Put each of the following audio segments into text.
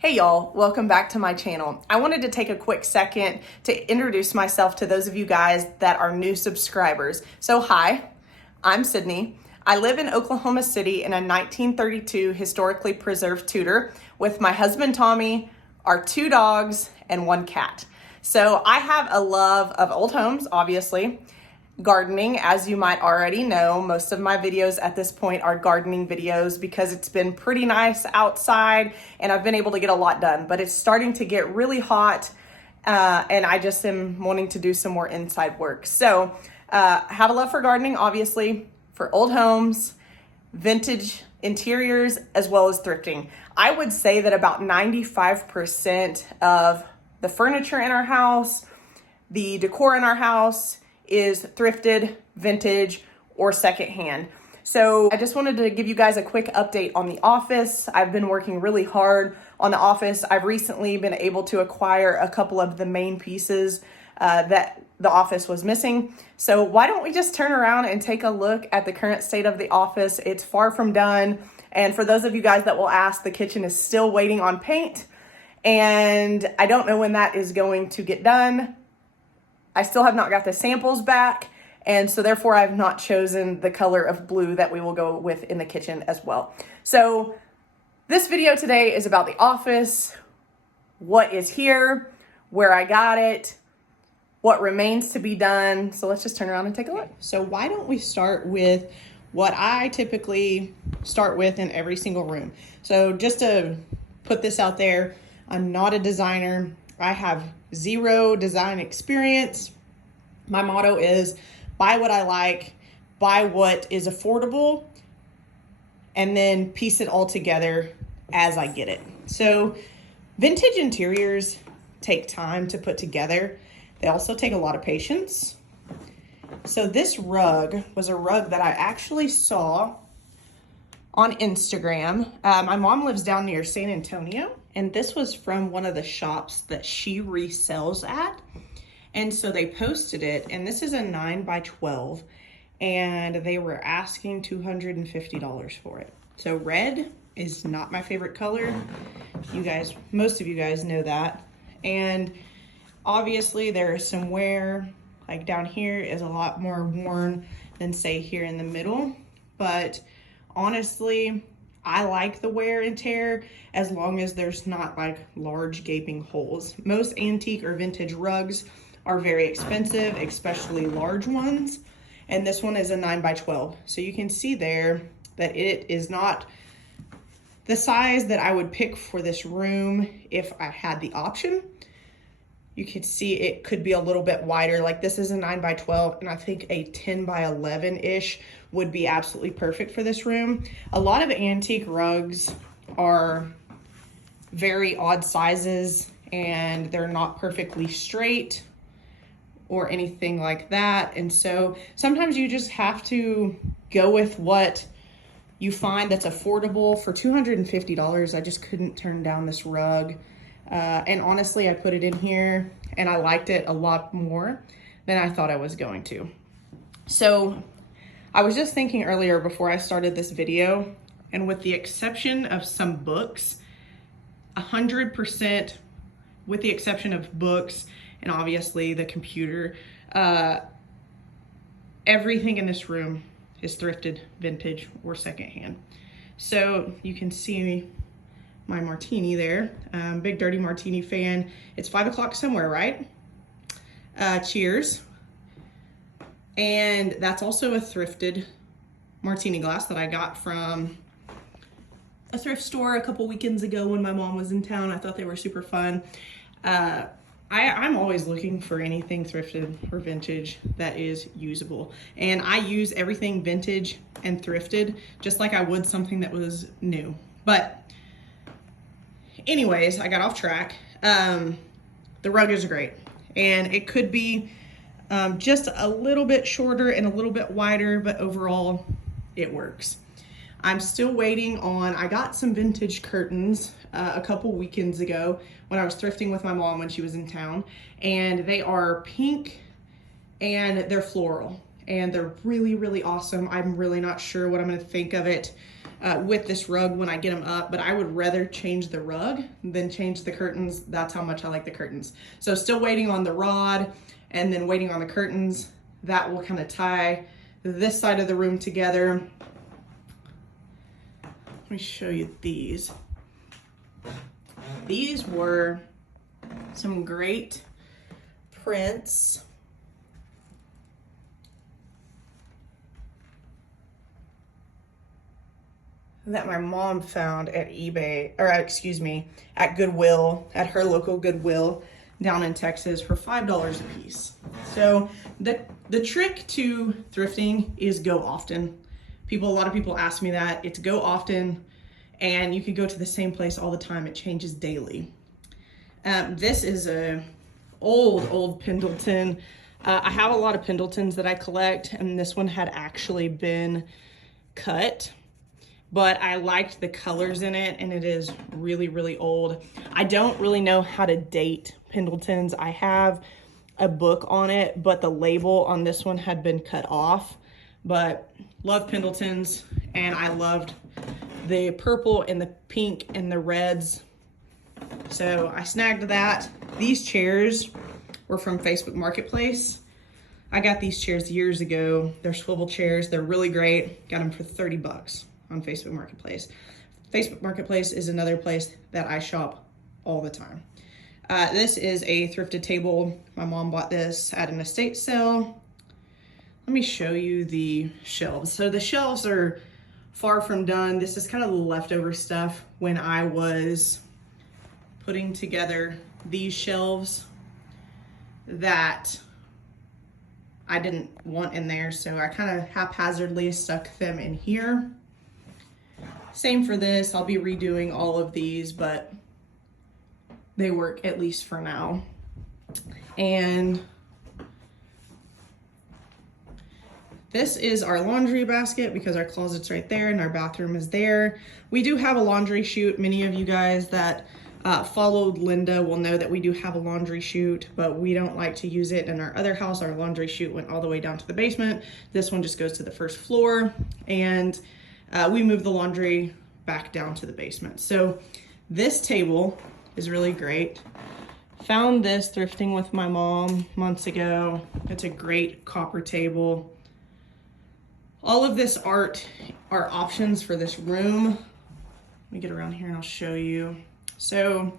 Hey y'all, welcome back to my channel. I wanted to take a quick second to introduce myself to those of you guys that are new subscribers. So hi, I'm Sydney. I live in Oklahoma City in a 1932 historically preserved Tudor with my husband Tommy, our 2 dogs, and 1 cat. So I have a love of old homes, obviously. Gardening, as you might already know, most of my videos at this point are gardening videos because it's been pretty nice outside and I've been able to get a lot done, but it's starting to get really hot and I just am wanting to do some more inside work. So have a love for gardening, obviously, for old homes, vintage interiors, as well as thrifting. I would say that about 95% of the furniture in our house, the decor in our house, is thrifted, vintage, or secondhand. So I just wanted to give you guys a quick update on the office. I've been working really hard on the office. I've recently been able to acquire a couple of the main pieces that the office was missing. So why don't we just turn around and take a look at the current state of the office? It's far from done. And for those of you guys that will ask, the kitchen is still waiting on paint. And I don't know when that is going to get done. I still have not got the samples back, and so therefore I've not chosen the color of blue that we will go with in the kitchen as well. So this video today is about the office, what is here, where I got it, what remains to be done. So let's just turn around and take a look. So why don't we start with what I typically start with in every single room. So just to put this out there, I'm not a designer. I have 0 design experience. My motto is buy what I like, buy what is affordable, and then piece it all together as I get it. So vintage interiors take time to put together. They also take a lot of patience. So this rug was a rug that I actually saw on Instagram. My mom lives down near San Antonio, and this was from one of the shops that she resells at. And so they posted it, and this is a 9x12, and they were asking $250 for it. So red is not my favorite color. You guys, most of you guys know that. And obviously there is some wear, like down here is a lot more worn than say here in the middle, but honestly, I like the wear and tear as long as there's not like large gaping holes. Most antique or vintage rugs are very expensive, especially large ones. And this one is a 9x12. So you can see there that it is not the size that I would pick for this room if I had the option. You can see it could be a little bit wider. Like this is a 9x12, and I think a 10x11-ish would be absolutely perfect for this room. A lot of antique rugs are very odd sizes and they're not perfectly straight or anything like that. And so sometimes you just have to go with what you find that's affordable. For $250, I just couldn't turn down this rug. And honestly, I put it in here and I liked it a lot more than I thought I was going to. So I was just thinking earlier before I started this video, and with the exception of some books, 100%, with the exception of books and obviously the computer, everything in this room is thrifted, vintage, or secondhand. So you can see my martini there. Big Dirty Martini fan. It's 5 o'clock somewhere, right? Cheers. And that's also a thrifted martini glass that I got from a thrift store a couple weekends ago when my mom was in town. I thought they were super fun. I'm always looking for anything thrifted or vintage that is usable. And I use everything vintage and thrifted just like I would something that was new. But anyways, I got off track. The rug is great, and it could be just a little bit shorter and a little bit wider, but overall it works. I'm still waiting on, I got some vintage curtains a couple weekends ago when I was thrifting with my mom when she was in town, and they are pink and they're floral and they're really, really awesome. I'm really not sure what I'm gonna think of it with this rug when I get them up, but I would rather change the rug than change the curtains. That's how much I like the curtains. So still waiting on the rod and then waiting on the curtains. That will kind of tie this side of the room together. Let me show you these. These were some great prints. That my mom found at eBay, or excuse me, at Goodwill, at her local Goodwill down in Texas for $5 a piece. So the trick to thrifting is go often. A lot of people ask me that. It's go often, and you could go to the same place all the time. It changes daily. This is a old Pendleton. I have a lot of Pendletons that I collect, and this one had actually been cut, but I liked the colors in it, and it is really, really old. I don't really know how to date Pendletons. I have a book on it, but the label on this one had been cut off. But love Pendletons, and I loved the purple and the pink and the reds. So I snagged that. These chairs were from Facebook Marketplace. I got these chairs years ago. They're swivel chairs. They're really great. Got them for 30 bucks on Facebook Marketplace. Facebook Marketplace is another place that I shop all the time. This is a thrifted table. My mom bought this at an estate sale. Let me show you the shelves. So the shelves are far from done. This is kind of the leftover stuff when I was putting together these shelves that I didn't want in there. So I kind of haphazardly stuck them in here. Same for this. I'll be redoing all of these, but they work at least for now. And this is our laundry basket because our closet's right there and our bathroom is there. We do have a laundry chute. Many of you guys that followed Linda will know that we do have a laundry chute, but we don't like to use it. In our other house, our laundry chute went all the way down to the basement. This one just goes to the first floor, and we moved the laundry back down to the basement. So this table is really great. Found this thrifting with my mom months ago. It's a great copper table. All of this art are options for this room. Let me get around here and I'll show you. So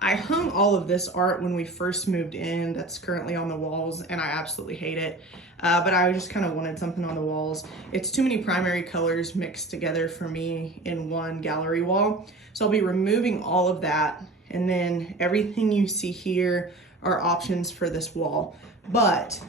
I hung all of this art when we first moved in that's currently on the walls, and I absolutely hate it. But I just kind of wanted something on the walls. It's too many primary colors mixed together for me in one gallery wall. So I'll be removing all of that, and then everything you see here are options for this wall. But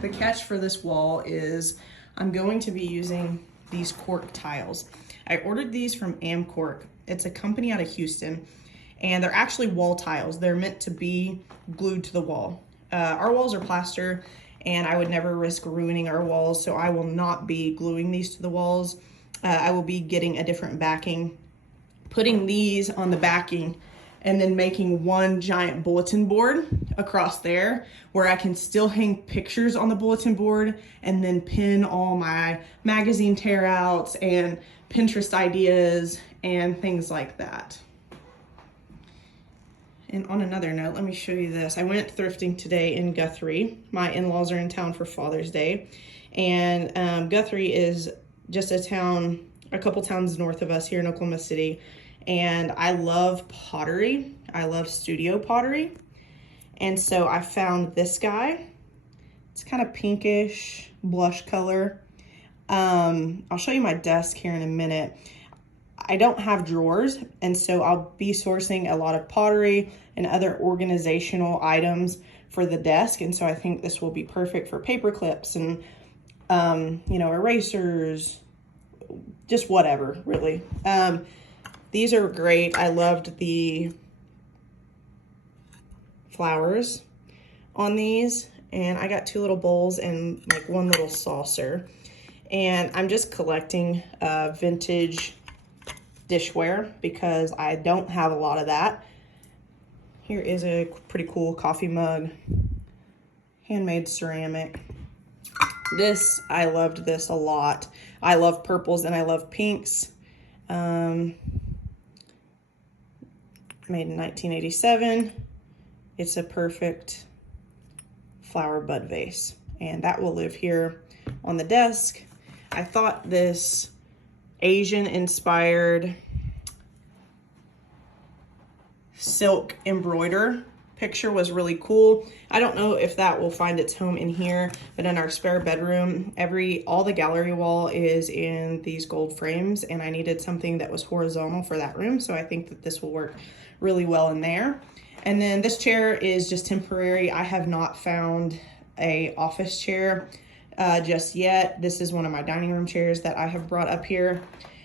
the catch for this wall is I'm going to be using these cork tiles. I ordered these from Amcork. It's a company out of Houston, and they're actually wall tiles. They're meant to be glued to the wall. Our walls are plaster, and I would never risk ruining our walls, so I will not be gluing these to the walls. I will be getting a different backing, putting these on the backing, and then making one giant bulletin board across there where I can still hang pictures on the bulletin board and then pin all my magazine tear outs and Pinterest ideas and things like that. And on another note, let me show you this. I went thrifting today in Guthrie. My in-laws are in town for Father's Day, and Guthrie is just a town, a couple towns north of us here in Oklahoma City. And I love pottery. I love studio pottery. And so I found this guy. It's kind of pinkish blush color. I'll show you my desk here in a minute. I don't have drawers, and so I'll be sourcing a lot of pottery and other organizational items for the desk. And so I think this will be perfect for paper clips and, you know, erasers, just whatever, really. These are great. I loved the flowers on these, and I got 2 little bowls and like 1 little saucer. And I'm just collecting vintage dishware because I don't have a lot of that. Here is a pretty cool coffee mug, handmade ceramic. This, I loved this a lot. I love purples and I love pinks. Made in 1987. It's a perfect flower bud vase, and that will live here on the desk. I thought this Asian inspired silk embroider picture was really cool. I don't know if that will find its home in here, but in our spare bedroom, all the gallery wall is in these gold frames, and I needed something that was horizontal for that room, so I think that this will work really well in there. And then this chair is just temporary. I have not found a office chair just yet. This is one of my dining room chairs that I have brought up here.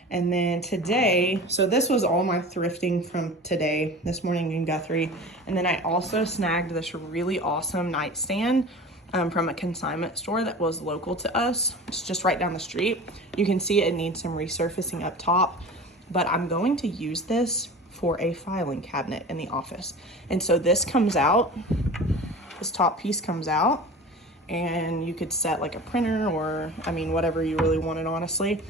And then today, so this was all my thrifting from today, this morning in Guthrie. And then I also snagged this really awesome nightstand from a consignment store that was local to us. It's just right down the street. You can see it needs some resurfacing up top, but I'm going to use this for a filing cabinet in the office. And so this comes out, this top piece comes out, and you could set like a printer or, I mean, whatever you really wanted, honestly,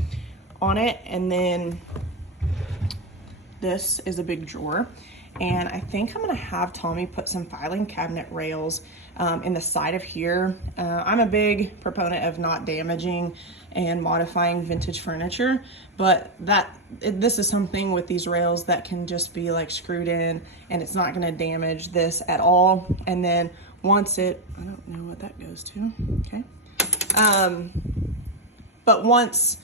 on it. And then this is a big drawer, and I think I'm gonna have Tommy put some filing cabinet rails in the side of here. I'm a big proponent of not damaging and modifying vintage furniture, but this is something with these rails that can just be like screwed in, and it's not gonna damage this at all. And then once I don't know what that goes to, okay. But once,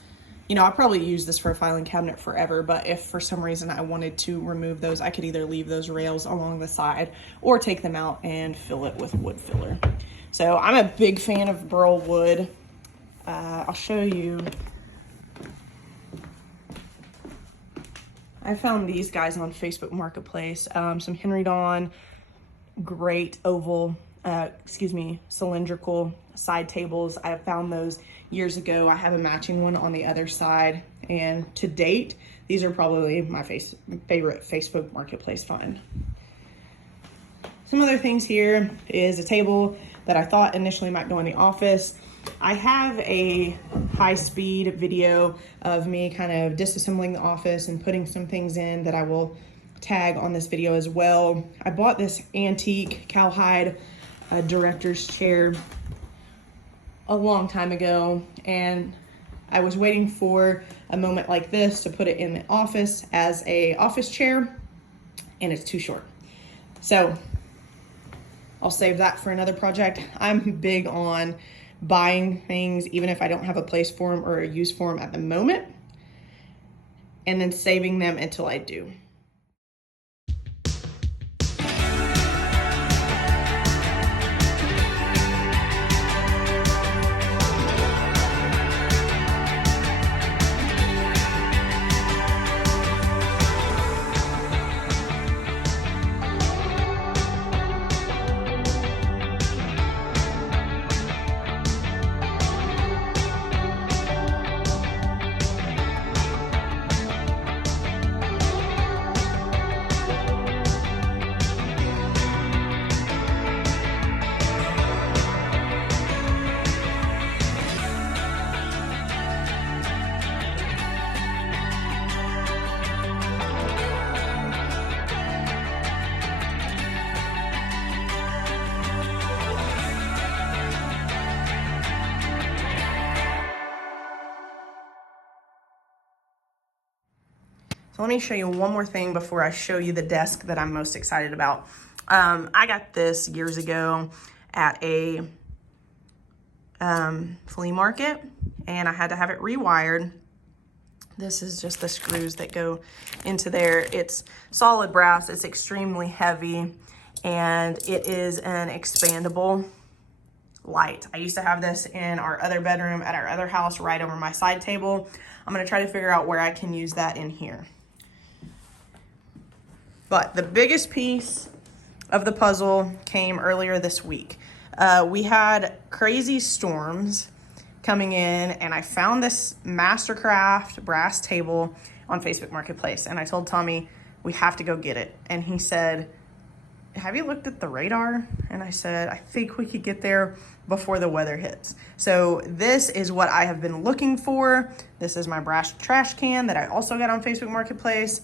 you know, I'll probably use this for a filing cabinet forever, but if for some reason I wanted to remove those, I could either leave those rails along the side or take them out and fill it with wood filler. So I'm a big fan of burl wood. I'll show you. I found these guys on Facebook Marketplace, some Henry Dawn, great oval, cylindrical side tables. I found those years ago. I have a matching one on the other side, and to date, these are probably my favorite Facebook Marketplace find. Some other things here is a table that I thought initially might go in the office. I have a high-speed video of me kind of disassembling the office and putting some things in that I will tag on this video as well. I bought this antique cowhide director's chair a long time ago, and I was waiting for a moment like this to put it in the office as a office chair, and it's too short. So I'll save that for another project. I'm big on buying things even if I don't have a place for them or a use for them at the moment, and then saving them until I do. So let me show you one more thing before I show you the desk that I'm most excited about. I got this years ago at a flea market, and I had to have it rewired. This is just the screws that go into there. It's solid brass, it's extremely heavy, and it is an expandable light. I used to have this in our other bedroom at our other house right over my side table. I'm gonna try to figure out where I can use that in here. But the biggest piece of the puzzle came earlier this week. We had crazy storms coming in, and I found this Mastercraft brass table on Facebook Marketplace, and I told Tommy we have to go get it, and he said have you looked at the radar? And I said, I think we could get there before the weather hits. So this is what I have been looking for. This is my brass trash can that I also got on Facebook Marketplace.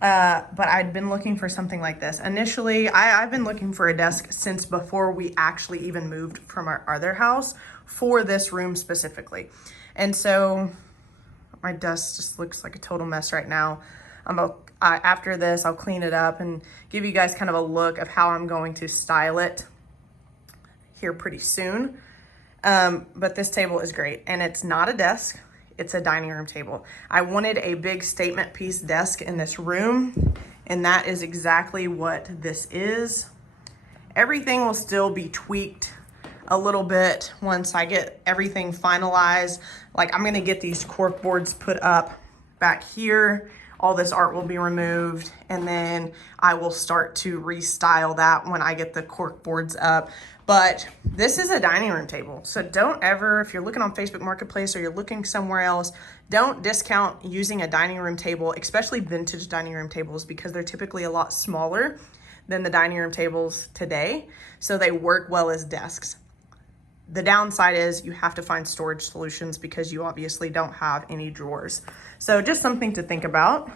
But I'd been looking for something like this. Initially, I've been looking for a desk since before we actually even moved from our other house for this room specifically. And so my desk just looks like a total mess right now. After this, I'll clean it up and give you guys kind of a look of how I'm going to style it here pretty soon. But this table is great, and it's not a desk. It's a dining room table. I wanted a big statement piece desk in this room, and that is exactly what this is. Everything will still be tweaked a little bit once I get everything finalized. Like, I'm gonna get these cork boards put up back here. All this art will be removed, and then I will start to restyle that when I get the cork boards up. But this is a dining room table. So don't ever, if you're looking on Facebook Marketplace or you're looking somewhere else, don't discount using a dining room table, especially vintage dining room tables, because they're typically a lot smaller than the dining room tables today. So they work well as desks. The downside is you have to find storage solutions because you obviously don't have any drawers. So just something to think about.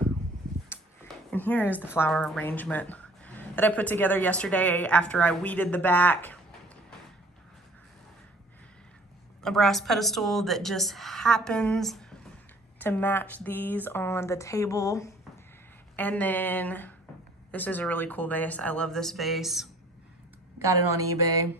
And here is the flower arrangement that I put together yesterday after I weeded the back. A brass pedestal that just happens to match these on the table. And then this is a really cool vase. I love this vase. Got it on eBay.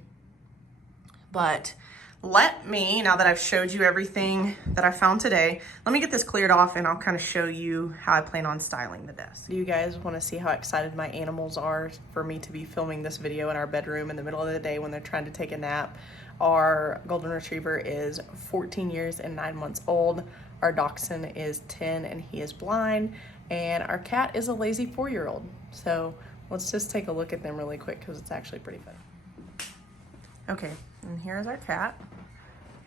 But let me, now that I've showed you everything that I found today, let me get this cleared off and I'll kind of show you how I plan on styling the desk. Do you guys want to see how excited my animals are for me to be filming this video in our bedroom in the middle of the day when they're trying to take a nap? Our golden retriever is 14 years and 9 months old. Our dachshund is 10 and he is blind. And our cat is a lazy 4-year-old. So let's just take a look at them really quick because it's actually pretty fun. Okay, and here's our cat,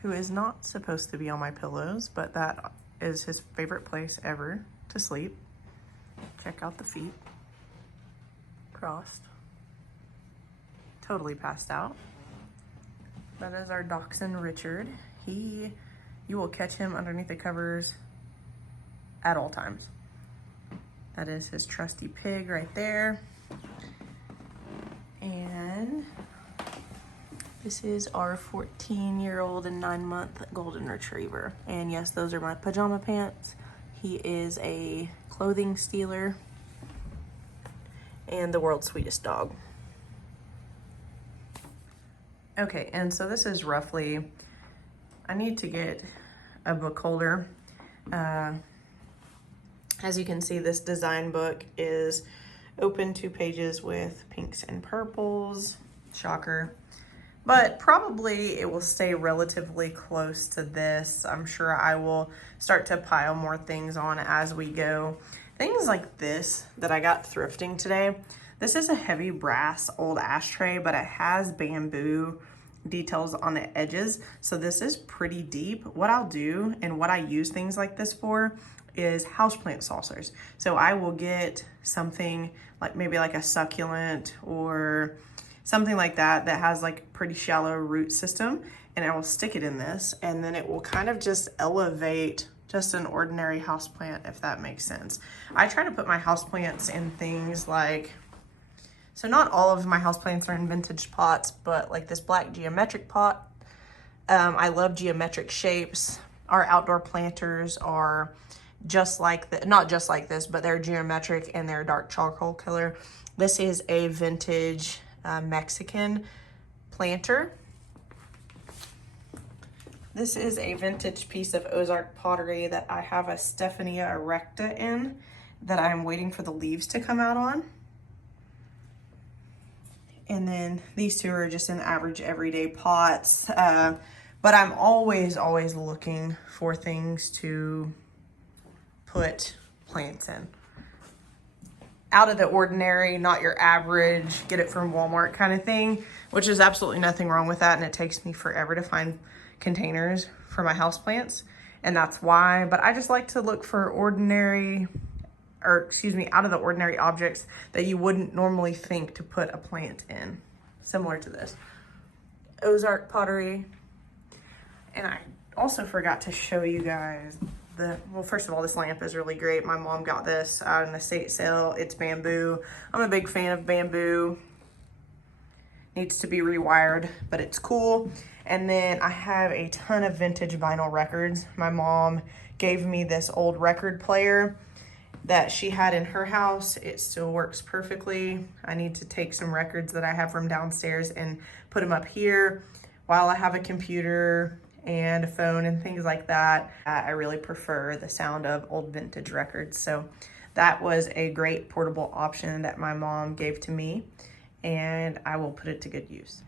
who is not supposed to be on my pillows, but that is his favorite place ever to sleep. Check out the feet. Crossed. Totally passed out. That is our dachshund, Richard. You will catch him underneath the covers at all times. That is his trusty pig right there. And this is our 14-year-old and 9-month golden retriever. And yes, those are my pajama pants. He is a clothing stealer and the world's sweetest dog. Okay, and so this is roughly, I need to get a book holder. As you can see, this design book is open 2 pages with pinks and purples. Shocker. But probably it will stay relatively close to this. I'm sure I will start to pile more things on as we go. Things like this that I got thrifting today. This is a heavy brass old ashtray, but it has bamboo details on the edges. So this is pretty deep. What I'll do and what I use things like this for is houseplant saucers. So I will get something like maybe like a succulent or something like that that has like pretty shallow root system, and I will stick it in this, and then it will kind of just elevate just an ordinary houseplant, if that makes sense. I try to put my houseplants in things like, so not all of my houseplants are in vintage pots, but like this black geometric pot. I love geometric shapes. Our outdoor planters are just like the, not just like this, but they're geometric and they're dark charcoal color. This is a vintage Mexican planter. This is a vintage piece of Ozark pottery that I have a Stephania erecta in that I'm waiting for the leaves to come out on. And then these two are just in average everyday pots. But I'm always looking for things to put plants in. Out of the ordinary, not your average, get it from Walmart kind of thing, which is absolutely nothing wrong with that. And it takes me forever to find containers for my houseplants, and that's why. But I just like to look for ordinary or excuse me, out of the ordinary objects that you wouldn't normally think to put a plant in, similar to this. Ozark pottery. And I also forgot to show you guys well, first of all, this lamp is really great. My mom got this at an estate sale. It's bamboo. I'm a big fan of bamboo. Needs to be rewired, but it's cool. And then I have a ton of vintage vinyl records. My mom gave me this old record player that she had in her house. It still works perfectly. I need to take some records that I have from downstairs and put them up here while I have a computer and a phone and things like that. I really prefer the sound of old vintage records. So that was a great portable option that my mom gave to me, and I will put it to good use.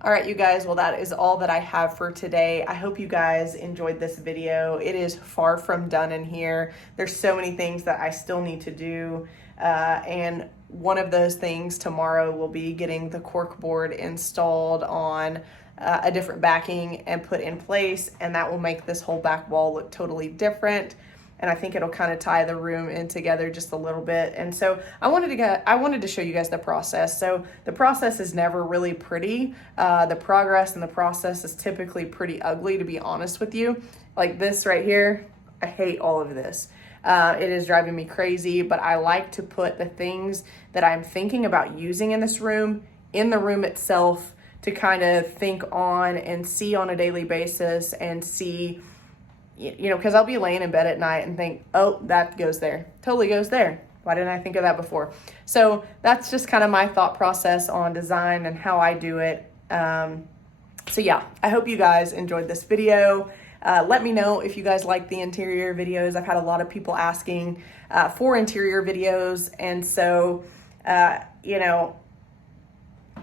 All right, you guys, well, that is all that I have for today. I hope you guys enjoyed this video. It is far from done in here. There's so many things that I still need to do. And one of those things tomorrow will be getting the cork board installed on a different backing and put in place, and that will make this whole back wall look totally different. And I think it'll kind of tie the room in together just a little bit. And so I wanted to show you guys the process. So the process is never really pretty. The progress and the process is typically pretty ugly, to be honest with you. Like this right here, I hate all of this. It is driving me crazy, but I like to put the things that I'm thinking about using in this room in the room itself, to kind of think on and see on a daily basis and see, you know, because I'll be laying in bed at night and think, oh, that goes there, totally goes there. Why didn't I think of that before? So that's just kind of my thought process on design and how I do it. So yeah, I hope you guys enjoyed this video. Let me know if you guys like the interior videos. I've had a lot of people asking for interior videos. And so, you know,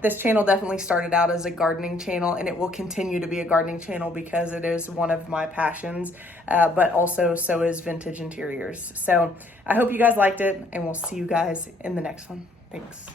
this channel definitely started out as a gardening channel, and it will continue to be a gardening channel because it is one of my passions, but also so is vintage interiors. So I hope you guys liked it, and we'll see you guys in the next one. Thanks.